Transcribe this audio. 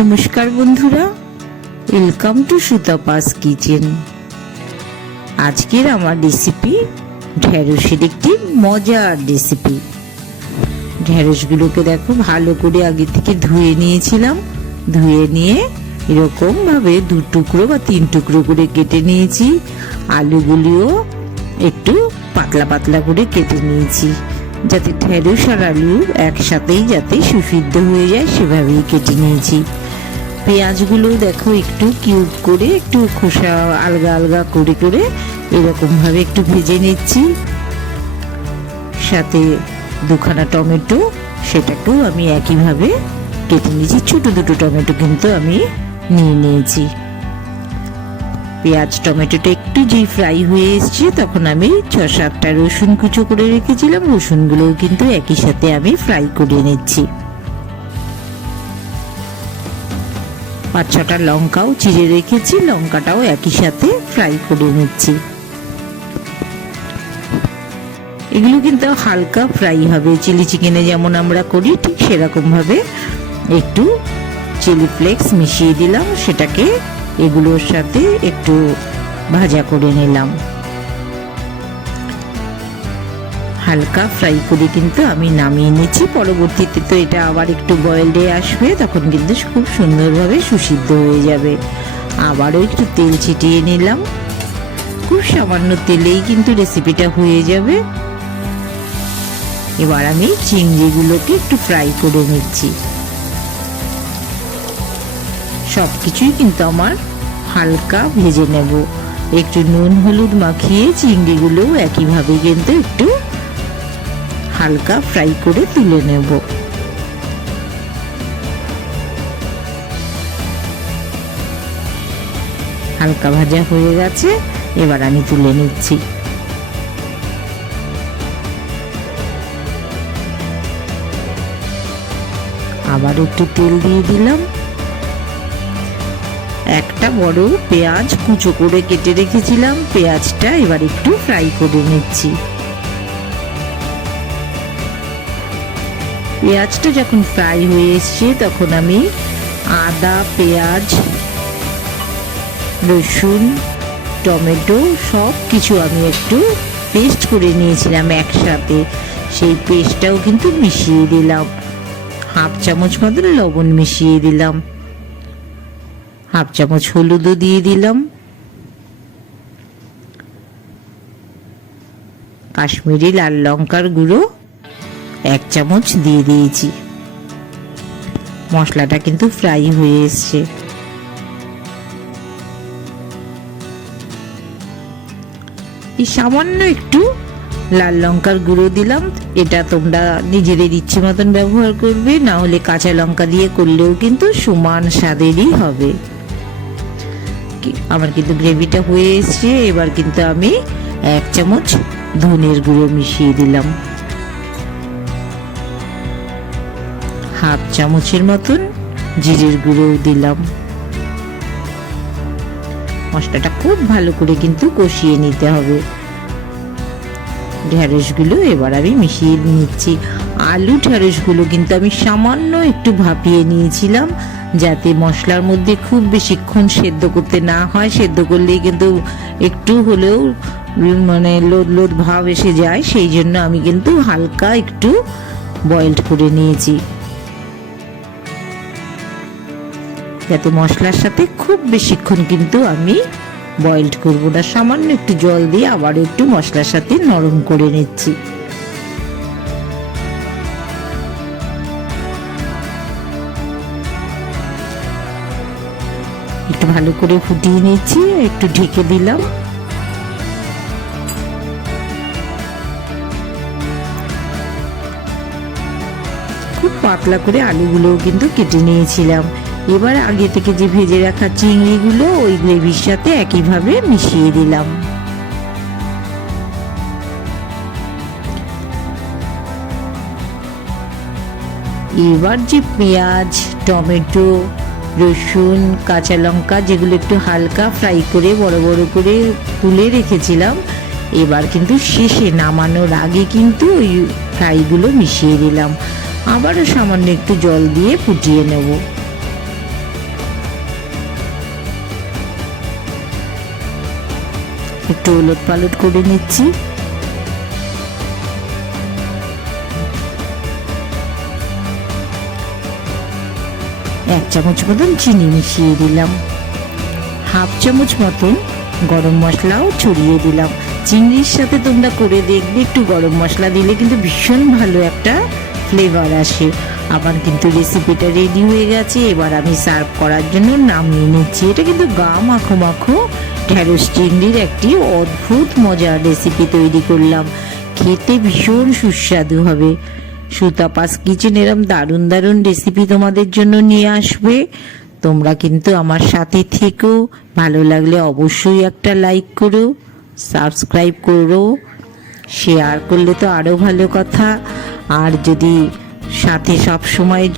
নমস্কার বন্ধুরা, welcome to Sutapa's kitchen. আজকের আমার রেসিপি ঢেঁড়সের একটি মজার রেসিপি। ঢেঁড়সগুলোকে দেখো ভালো করে আগে থেকে ধুয়ে নিয়েছিলাম। ধুয়ে নিয়ে এরকম ভাবে 2 টুকরো বা 3 টুকরো করে কেটে নিয়েছি। আলুগুলিও একটু পাতলা পাতলা করে কেটে নিয়েছি, যাতে ঢেঁড়স আর আলু একসাথেই যাতে সুসিদ্ধ হয়ে যায় সেভাবেই কেটে নিয়েছি। পেঁয়াজগুলো দেখো একটু কিউব করে, একটু খোসা আলগা আলগা করে করে এরকম ভাবে একটু ভেজে নিচ্ছি। সাথে 2খানা টমেটো, সেটাকেও আমি একইভাবে কেটে নিয়েছি। ছোট 2টো টমেটো কিন্তু আমি নিয়ে নিয়েছি। পেঁয়াজ টমেটোটা একটু যেই ফ্রাই হয়ে এসছে তখন আমি 6-7টা রসুন কুচো করে রেখেছিলাম, রসুনগুলোও কিন্তু একই সাথে আমি ফ্রাই করে নিচ্ছি। 5-6টা লঙ্কাও চিড়ে রেখেছি, লঙ্কাটাও একই সাথে ফ্রাই করে নিচ্ছি। এগুলো কিন্তু হালকা ফ্রাই হবে, চিলি চিকেনে যেমন আমরা করি ঠিক সেরকম ভাবে একটু চিলি ফ্লেক্স মিশিয়ে দিলাম, সেটাকে এগুলোর সাথে একটু ভাজা করে নিলাম। হালকা ফ্রাই করে কিন্তু আমি নামিয়ে নিচ্ছি। পরবর্তীতে তো এটা আবার একটু বয়েলড হয়ে আসবে, তখন কিন্তু খুব সুন্দরভাবে সুসিদ্ধ হয়ে যাবে। আবারও একটু তেল ছিটিয়ে নিলাম। খুব সামান্য তেলেই কিন্তু রেসিপিটা হয়ে যাবে। এবার আমি চিংড়িগুলোকে একটু ফ্রাই করে নিচ্ছি। সবকিছুই কিন্তু আমার হালকা ভেজে নেব। একটু নুন হলুদ মাখিয়ে চিংড়িগুলো একইভাবে কিন্তু একটু হালকা ফ্রাই করে তুলে নেব। হালকা ভাজা হয়ে গেছে, এবার আমি তুলে নিচ্ছি। আবার একটু তেল দিয়ে দিলাম। একটা বড় পেঁয়াজ কুচো করে কেটে রেখেছিলাম, পেঁয়াজটা এবার একটু ফ্রাই করে নিচ্ছি। পেঁয়াজটা যখন ফ্রাই হয়ে এসছে তখন আমি আদা, পেঁয়াজ, রসুন, টমেটো সব কিছু আমি একটু পেস্ট করে নিয়েছিলাম একসাথে, সেই পেস্টটাও কিন্তু মিশিয়ে দিলাম। 1/2 চামচ মতন লবণ মিশিয়ে দিলাম, 1/2 চামচ হলুদও দিয়ে দিলাম, কাশ্মীরি লাল লঙ্কার গুঁড়ো 1 চামচ দিয়ে দিয়েছি। মশলাটা কিন্তু ফ্রাই হয়ে এসছে। এই সামান্য একটু লাল লঙ্কার গুঁড়ো দিলাম, এটা তোমরা নিজেদের ইচ্ছে মতন ব্যবহার করবে, না হলে কাঁচা লঙ্কা দিয়ে করলেও কিন্তু সমান স্বাদেরই হবে। আমার কিন্তু গ্রেভিটা হয়ে এসছে। এবার কিন্তু আমি 1 চামচ ধনের গুঁড়ো মিশিয়ে দিলাম, 1/2 চামচের মতন জিরের গুঁড়ো দিলাম। মশলাটা খুব ভালো করে কিন্তু কষিয়ে নিতে হবে। ঢেঁড়সগুলো এবার আমি মিশিয়ে নিচ্ছি। আলু ঢেঁড়সগুলো কিন্তু আমি সামান্য একটু ভাপিয়ে নিয়েছিলাম, যাতে মশলার মধ্যে খুব বেশিক্ষণ সেদ্ধ করতে না হয়। সেদ্ধ করলেই কিন্তু একটু হলেও মানে লোদ লোদ ভাব এসে যায়, সেই জন্য আমি কিন্তু হালকা একটু বয়েলড করে নিয়েছি, যাতে মশলার সাথে খুব বেশিক্ষণ কিন্তু আমি বয়েলড করবো না। সামান্য একটু জল দিয়ে আবার একটু মশলার সাথে নরম করে নিচ্ছি। একটু ভালো করে ফুটিয়ে নিচ্ছি, একটু ঢেকে দিলাম। খুব পাতলা করে আলুগুলোও কিন্তু কেটে নিয়েছিলাম। এবার আগে থেকে যে ভেজে রাখা চিংড়িগুলো ওই গ্রেভির সাথে একইভাবে মিশিয়ে দিলাম। এবার যে পেঁয়াজ, টমেটো, রসুন, কাঁচা লঙ্কা যেগুলো একটু হালকা ফ্রাই করে বড় বড় করে তুলে রেখেছিলাম, এবার কিন্তু শেষে নামানোর আগে কিন্তু ওই ফ্রাইগুলো মিশিয়ে দিলাম। আবারও সামান্য একটু জল দিয়ে ফুটিয়ে নেব। একটু ওলট পালট করে নিচ্ছি। এক চামচ মতন চিনি মিশিয়ে দিলাম, হাফ চামচ মতন গরম মশলাও ছড়িয়ে দিলাম। চিংড়ির সাথে তোমরা করে দেখবে, একটু গরম মশলা দিলে কিন্তু ভীষণ ভালো একটা ফ্লেভার আসে। আমার কিন্তু রেসিপিটা রেডি হয়ে গেছে, এবার আমি সার্ভ করার জন্য নামিয়ে নিচ্ছি। এটা কিন্তু গা মাখো মাখো ঢেঁড়স চিংড়ির একটি অদ্ভুত মজার রেসিপি তৈরি করলাম। খেতে ভীষণ সুস্বাদু হবে। সুতাপাস কিচেন এরম দারুণ দারুণ রেসিপি তোমাদের জন্য নিয়ে আসবে। তোমরা কিন্তু আমার সাথে থেকো। ভালো লাগলে অবশ্যই একটা লাইক করো, সাবস্ক্রাইব করো, শেয়ার করলে তো আরো ভালো কথা। আর যদি সাথে সব সময়